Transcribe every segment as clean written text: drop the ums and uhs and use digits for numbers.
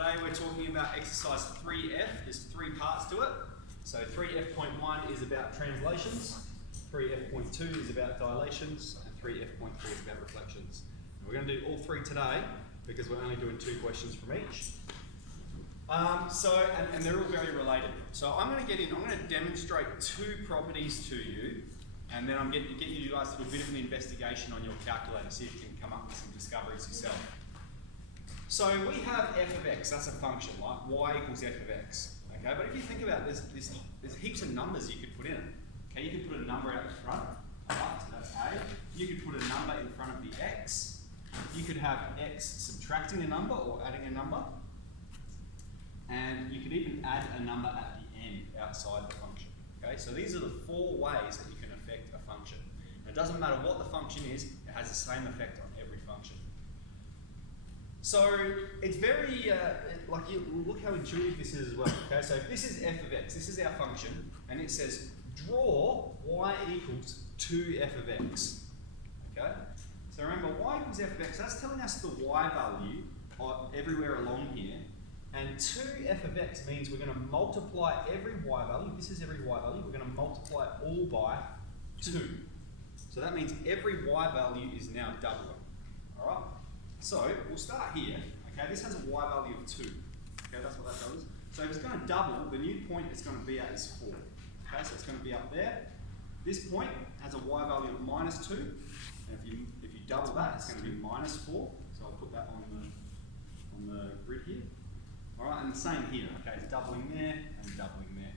Today we're talking about exercise 3F. There's 3 parts to it. So 3F.1 is about translations, 3F.2 is about dilations, and 3F.3 is about reflections. And we're going to do all 3 today because we're only doing 2 questions from each. And they're all very related. So I'm going to demonstrate 2 properties to you, and then I'm going to get you guys to do a bit of an investigation on your calculator, see if you can come up with some discoveries yourself. So we have f of x, that's a function, like y equals f of x. Okay, but if you think about it, there's heaps of numbers you could put in it. Okay, you could put a number out in front, alright, so that's a. You could put a number in front of the x. You could have x subtracting a number or adding a number. And you could even add a number at the end outside the function. Okay, so these are the 4 ways that you can affect a function. And it doesn't matter what the function is, it has the same effect on every function. So it's very, look how intuitive this is as well. Okay, so if this is f of x, this is our function, and it says draw y equals 2f of x. Okay, so remember y equals f of x, that's telling us the y value everywhere along here. And 2f of x means we're going to multiply every y value, this is every y value, we're going to multiply it all by 2. So that means every y value is now doubling. Alright? So we'll start here. Okay, this has a y value of 2. Okay, that's what that does. So if it's going to double, the new point it's going to be at is 4. Okay, so it's going to be up there. This point has a y value of minus 2. And if you double that, it's going to be minus 4. So I'll put that on the grid here. Alright, and the same here, okay, it's doubling there and doubling there.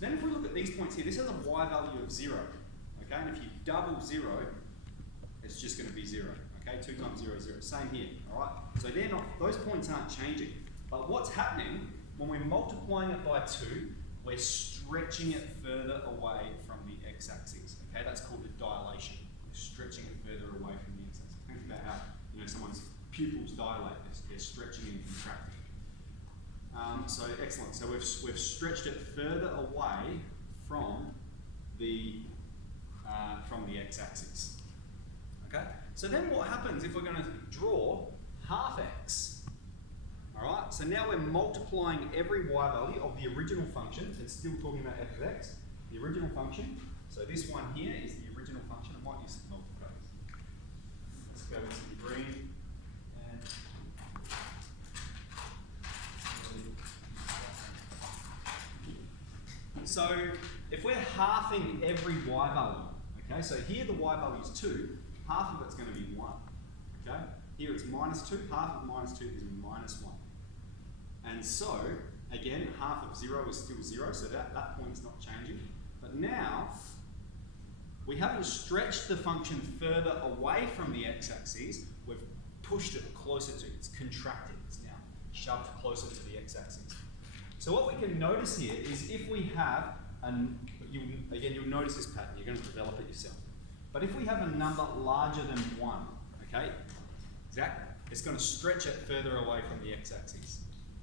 Then if we look at these points here, this has a y value of 0, okay, and if you double 0, it's just going to be 0, okay, 2 times 0 is 0, same here, alright, so those points aren't changing, but what's happening, when we're multiplying it by 2, we're stretching it further away from the x-axis, okay, that's called a dilation, we're stretching it further away from the x-axis. Think about how, someone's pupils dilate, they're stretching and contracting. So excellent. So we've stretched it further away from the x-axis. Okay. So then what happens if we're going to draw half x? All right. So now we're multiplying every y value of the original function. It's still talking about f of x, the original function. So this one here is the original function. I might use some multiplicators. Let's go with some green. So if we're halving every y value, okay, so here the y value is 2, half of it's going to be 1, okay? Here it's minus 2, half of minus 2 is minus 1. And so, again, half of 0 is still 0, so that point is not changing. But now, we haven't stretched the function further away from the x-axis, we've pushed it closer to it, it's contracted, it's now shoved closer to the x-axis. So what we can notice here is if we have, you'll notice this pattern, you're going to develop it yourself. But if we have a number larger than 1, okay, exactly, it's going to stretch it further away from the x-axis.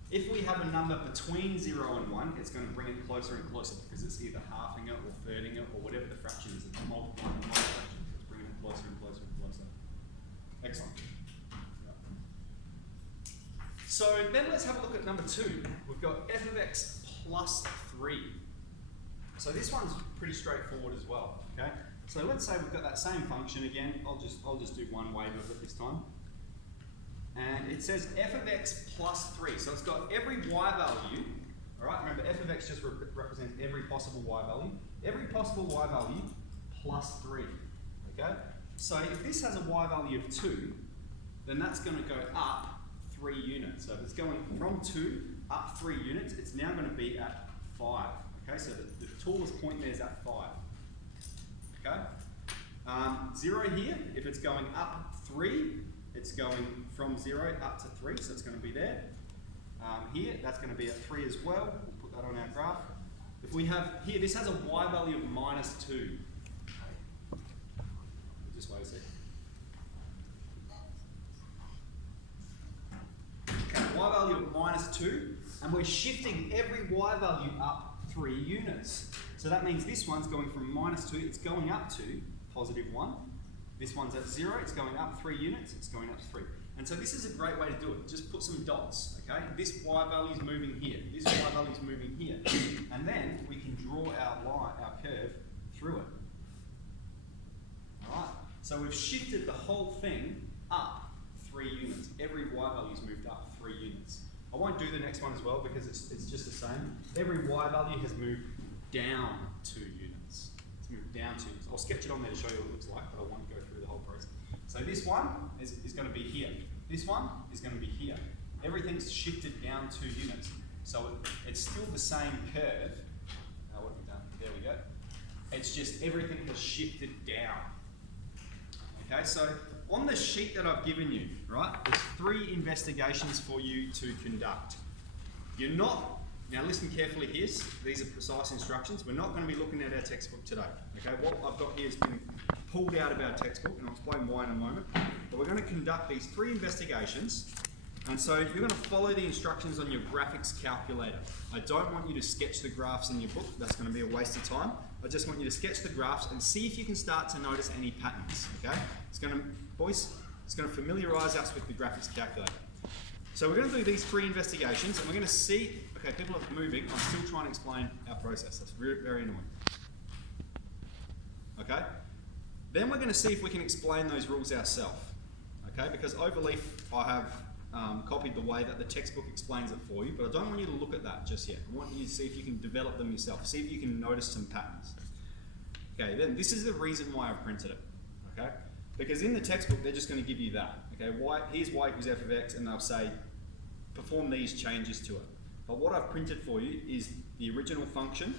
If we have a number between 0 and 1, it's going to bring it closer and closer because it's either halving it or thirding it or whatever the fraction is, it's multiplying the fraction, so it's bringing it closer and closer and closer. Excellent. So then let's have a look at number 2. We've got f of x plus 3. So this one's pretty straightforward as well. Okay. So let's say we've got that same function again. I'll just do one wave of it this time. And it says f of x plus 3. So it's got every y value. All right. Remember, f of x just represents every possible y value. Every possible y value plus 3. Okay. So if this has a y value of 2, then that's going to go up 3 units. So if it's going from 2 up 3 units, it's now going to be at 5. Okay, so the tallest point there is at 5. Okay, 0 here, if it's going up 3, it's going from 0 up to 3, so it's going to be there. Here, that's going to be at 3 as well. We'll put that on our graph. If we have here, this has a y value of minus 2. Okay. Just wait a second. Y value of minus 2, and we're shifting every y value up 3 units. So that means this one's going from minus 2, it's going up to positive 1. This one's at 0, it's going up 3 units, it's going up to 3. And so this is a great way to do it. Just put some dots, okay? This y value is moving here. This y value is moving here. And then we can draw our line, our curve through it. All right? So we've shifted the whole thing up 3 units. Every y value is moved up 3 units. I won't do the next one as well because it's just the same. Every y value has moved down 2 units. It's moved down 2 units. I'll sketch it on there to show you what it looks like, but I won't go through the whole process. So this one is going to be here. This one is going to be here. Everything's shifted down 2 units. So it's still the same curve. What have we done? There we go. It's just everything has shifted down. Okay, so on the sheet that I've given you, right, there's 3 investigations for you to conduct. You're not, now listen carefully here, these are precise instructions. We're not going to be looking at our textbook today. Okay, what I've got here has been pulled out of our textbook, and I'll explain why in a moment. But we're going to conduct these 3 investigations, and so you're going to follow the instructions on your graphics calculator. I don't want you to sketch the graphs in your book, that's going to be a waste of time. I just want you to sketch the graphs and see if you can start to notice any patterns, okay? It's going to, boys, it's going to familiarise us with the graphics calculator. So we're going to do these 3 investigations, and we're going to see, okay, people are moving, I'm still trying to explain our process, that's very, very annoying. Okay? Then we're going to see if we can explain those rules ourselves, okay? Because overleaf, I have copied the way that the textbook explains it for you, but I don't want you to look at that just yet. I want you to see if you can develop them yourself, see if you can notice some patterns. Okay, then this is the reason why I've printed it, okay? Because in the textbook, they're just going to give you that, okay? Here's y equals f of x, and they'll say, perform these changes to it. But what I've printed for you is the original function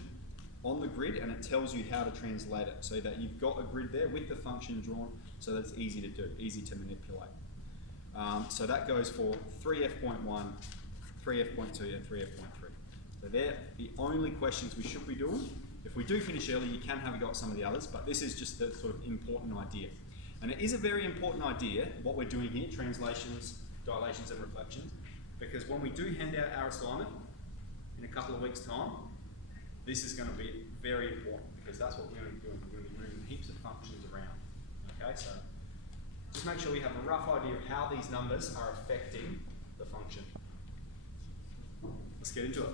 on the grid, and it tells you how to translate it so that you've got a grid there with the function drawn so that it's easy to do, easy to manipulate. So that goes for 3f.1, 3f.2 and 3f.3. So they're the only questions we should be doing. If we do finish early, you can have a go at some of the others, but this is just the sort of important idea. And it is a very important idea, what we're doing here, translations, dilations and reflections, because when we do hand out our assignment in a couple of weeks' time, this is going to be very important because that's what we're going to be doing. We're going to be moving heaps of functions around. Okay, so just make sure we have a rough idea of how these numbers are affecting the function. Let's get into it.